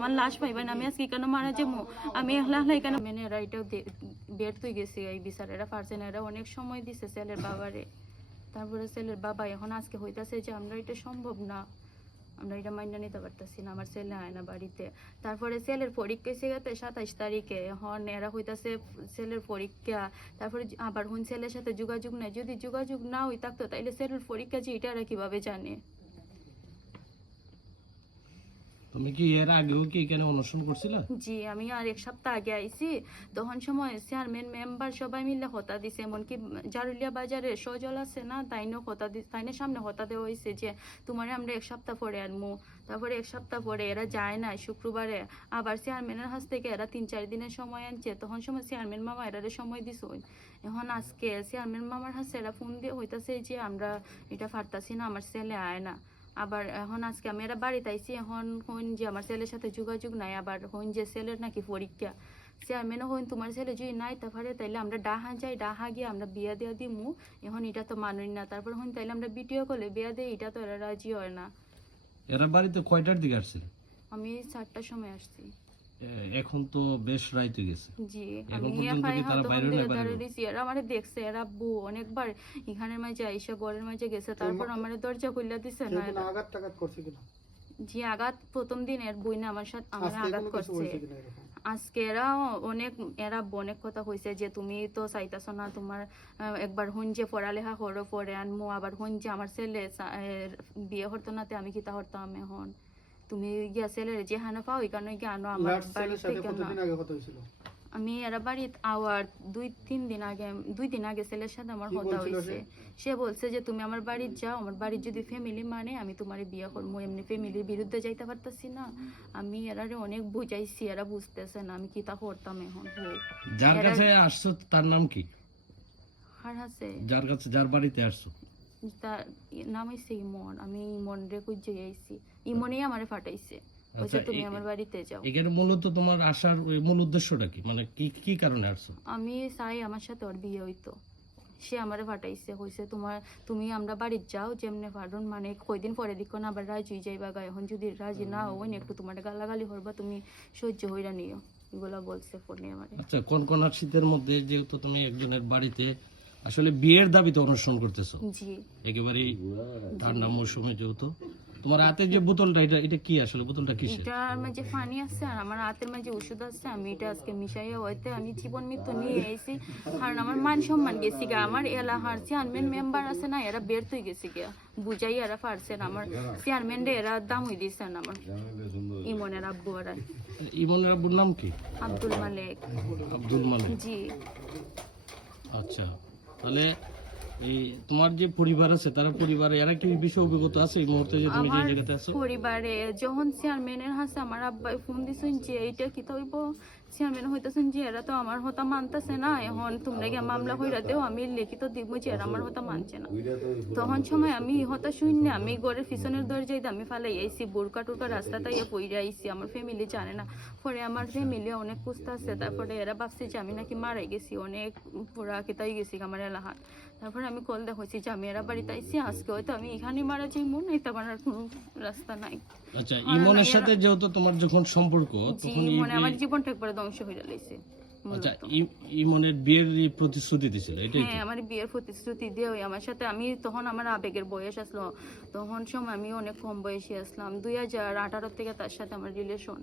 আমার লাশ পাইবেন আমি আজকে কেন মারা যাবো আমি একলা কেন মেনে এরা এটাও বের তুই গেছে এই বিচার এরা পারছে না এরা অনেক সময় দিছে ছেলের বাবারে তারপরে ছেলের বাবা এখন আজকে হইতাছে যে আমরা এটা সম্ভব না আমরা এটা মাইনা নিতে পারতেছি না আমার ছেলে আয় না বাড়িতে তারপরে ছেলের পরীক্ষা এসে গেছে 27 তারিখে এখন এরা হইতাছে ছেলের পরীক্ষা তারপরে আবার হুন ছেলের সাথে যোগাযোগ নাই যদি যোগাযোগ না হই থাকতো তাইলে ছেলের পরীক্ষা যে এটা এরা কিভাবে জানে তুমি কি এর আগেও কি এখানে অনুষ্ঠান করছিলে? জি আমি আর এক সপ্তাহ আগে আইছি তখন সময় চেয়ারম্যান মেম্বার সবাই মিলে হতা দিছে এমনকি জারুলিয়া বাজারে সজল আছে না তাইনও হতা তাইনের সামনে হতা দেওয়া হয়েছে যে তোমার আমরা এক সপ্তাহ পরে আনমু তারপরে এক সপ্তাহ পরে এরা যায় না শুক্রবারে আবার চেয়ারম্যানের হাত থেকে এরা 3-4 দিনের সময় আনছে তখন সময় চেয়ারম্যান মামা এরা সময় দিস এখন আজকে চেয়ারম্যান মামার হাতে এরা ফোন দিয়ে হইতাছে যে আমরা এটা পারতাছি না আমার ছেলে আয় না আবার এখন আজকে আমি এরা বাড়িতে আইছি এখন হইন যে আমার ছেলের সাথে যোগাযোগ নাই আবার হইন যে ছেলের নাকি পরীক্ষা চেয়ারম্যানও হইন তোমার ছেলে যদি নাই তারপরে তাইলে আমরা ডাহা যাই ডাহা গিয়ে আমরা বিয়া দেওয়া দিমু এখন এটা তো মানুষ না তারপর হইন তাইলে আমরা ভিডিও কলে বিয়া দিই এটা তো এরা রাজি হয় না এরা বাড়িতে কয়টার দিকে আসছিল? আমি 4টার সময় আসছি এখন তো বেশ রাইতে গেছে জি এখন আমি পর্যন্ত কি তারা বাইরে না বাইরে দিছি এরা আমারে দেখছে এরা বউ অনেকবার এখানের মাঝে আইসা ঘরের মাঝে গেছে তারপর আমারে দরজা খুলে দিছে না আঘাত টাঘাত করছে কিনা জি আঘাত প্রথম দিন এর বই না আমার সাথে আমার আঘাত করছে আজকে এরা অনেক কথা কইছে যে তুমি তো চাইতাছো না তোমার একবার হুন যে পড়ালেখা করো পরে আনমু আবার হুন যে আমার ছেলে বিয়ে হতো নাতে আমি কিতা হরতাম এখন তুমি গিয়া ছেলের যে হানা পাও এখানে গিয়ে আনো আমার বাড়ি থেকে আমি এরা বাড়িতে আওয়ার 2 দিন আগে ছেলের সাথে আমার কথা হয়েছে সে বলছে যে তুমি আমার বাড়িতে যাও আমার বাড়ির যদি ফ্যামিলি মানে আমি তোমার বিয়ে করবো এমনি ফ্যামিলির বিরুদ্ধে যাইতে পারতাছি না আমি এরারে অনেক বুঝাইছি এরা বুঝতেছে না আমি কি তা করতাম এখন যার কাছে আসছো তার নাম কি? আর আছে যার কাছে যার বাড়িতে আসছো তার নাম হইছে ইমন আমি ইমন রে খুঁজে আইছি ইমনই আমারে পাঠাইছে বলছে তুমি আমার বাড়িতে যাও এখানে মূলত তোমার আসার ওই মূল উদ্দেশ্যটা কি মানে কি কারণে আসছো? আমি চাই আমার সাথে ওর বিয়ে হইতো সে আমারে পাঠাইছে কইছে তুমি আমরা বাড়িতে যাও যেমনে পারুন মানে কয়দিন পরে দিক না আবার রাজি যাইবা গা এখন যদি রাজি না হই একটু তোমার গালাগালি হরবা তুমি সহ্য হইরা নিও এগুলা বলছে ফোনে আমারে আচ্ছা কোন শীতের মধ্যে যেহেতু তুমি একজনের বাড়িতে আসলে বিয়ের দাবিতে অনুষ্ঠান করতেছো জি একেবারে ঠান্ডা মৌসুমে যেহেতু তোমার হাতে যে বোতলটা এটা কি আসলে বোতলটা কিসের? এটার মাঝে পানি আছে আর আমার হাতের মাঝে ওষুধ আছে আমি এটা আজকে মিশাইয়া হইতে আমি জীবন মৃত্যু নিয়ে আইছি কারণ আমার মান সম্মান গেছি গা আমার এলাকার চেয়ারম্যান মেম্বার আছে না এরা বের তুই গেছি গা বুঝাই এরা পারছেন আমার চেয়ারম্যান রে এরা দাম হই দিয়েছেন আমার ইমনের আব্বু ওরা ইমনের আব্বুর নাম কি? আব্দুল মালিক জি আচ্ছা তাহলে এই তোমার যে পরিবার আছে তারা পরিবারে এরা কি বিষয় অভিজ্ঞতা আছে এই মুহূর্তে যে তুমি যে জায়গাতে আছো? পরিবারে যখন চেয়ারম্যানের হাতে আমার আব্বাই ফোন দিছেন যে এইটা কি হইব চেয়ারম্যান হইতেছেন যে এরা তো আমার হতা মানতেছে না এখন তোমরা গিয়ে মামলা কইরা দেও আমি লিখিত দিব যে এরা আমার হতা মানছে না তখন সময় আমি হতা শূন্য আমি ঘরের পিছনের দরজায় আমি ফালাই আইছি বোরকা টুরকা রাস্তাতে পইরা আইছি আমার ফ্যামিলি জানে না পরে আমার ফ্যামিলি অনেক খুঁজতে আছে তারপরে এরা ভাবছে যে আমি নাকি মারাই গেছি অনেক পুরা কেতাই গেছি আমার এলাকার তারপরে আমি কল দেখছি যে আমি এরা বাড়িতে আইছি আজকে হয়তো আমি এখানেই মারা যাই মন এই তো আর কোনো রাস্তা নাই আচ্ছা ইমনের সাথে যেহেতু তোমার যখন সম্পর্ক তখন মানে আমার জীবনটা একবার ধ্বংস হয়ে গেছে আচ্ছা ইমনের বিয়ের প্রতিশ্রুতি দিছিল এটাই হ্যাঁ আমার বিয়ের প্রতিশ্রুতি দিয়ে আমার সাথে আমি তখন আমার আবেগের বয়স আসলো তখন সময় আমি অনেক কম বয়সী আসলাম 2018 থেকে তার সাথে আমার রিলেশন